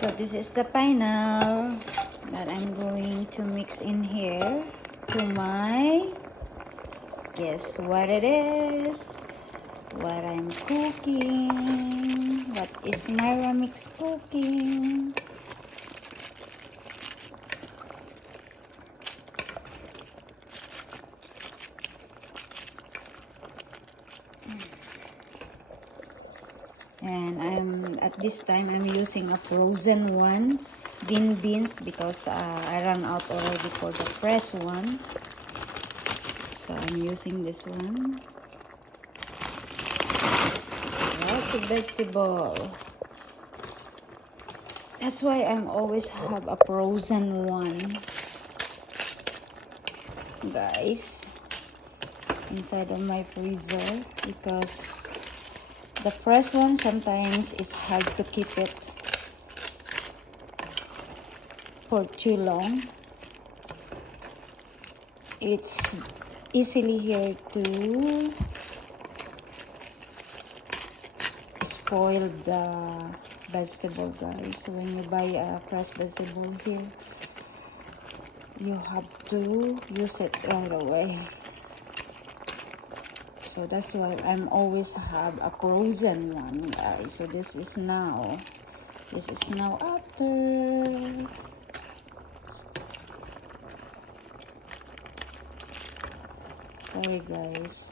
So this is the final that I'm going to mix in here to my, guess what it is, what I'm cooking, what is Myra Mix cooking. And at this time I'm using a frozen one, beans, because I ran out already for the fresh one. So I'm using this one. Lots of vegetable. That's why I'm always have a frozen one, guys, inside of my freezer, because the fresh one sometimes it's hard to keep it for too long. It's easily here to spoil the vegetable, guys. So when you buy a fresh vegetable here, you have to use it right away. So that's why I'm always have a frozen one, guys. So this is now after. Sorry, guys,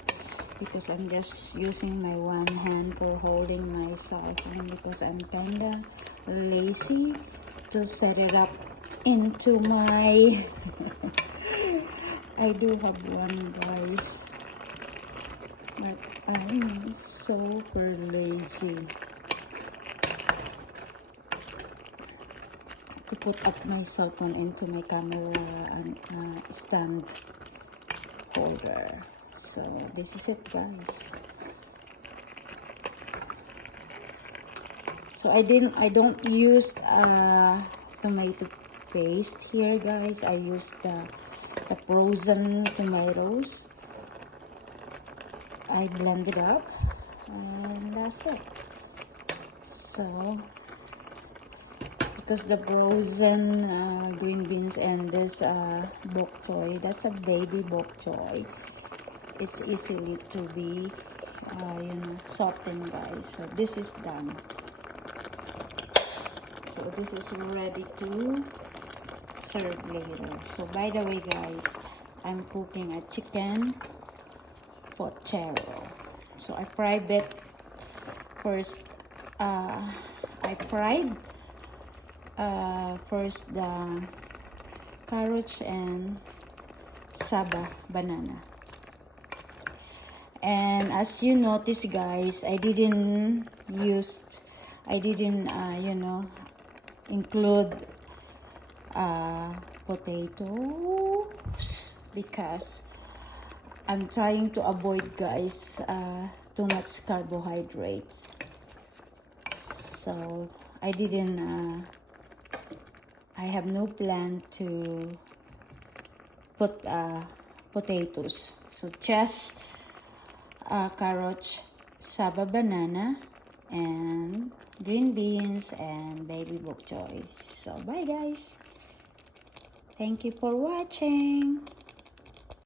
because I'm just using my one hand for holding my cell phone, because I'm kinda lazy to set it up into my I do have one, guys, but I'm super lazy to put up my cell phone into my camera and stand holder. So this is it, guys. So I don't use tomato paste here, guys. I use the frozen tomatoes. I blend it up, and that's it. So because the frozen green beans and this bok choy, that's a baby bok choy, it's easily to be softened, guys. So this is done. So this is ready to serve later. So by the way, guys, I'm cooking a chicken pochero. So I fried it first. I fried first the carrots and saba banana. And as you notice, guys, I didn't include potatoes, because I'm trying to avoid, guys, too much carbohydrates. So I have no plan to put potatoes. So just carrots, saba banana, and green beans and baby bok choy. So bye, guys. Thank you for watching.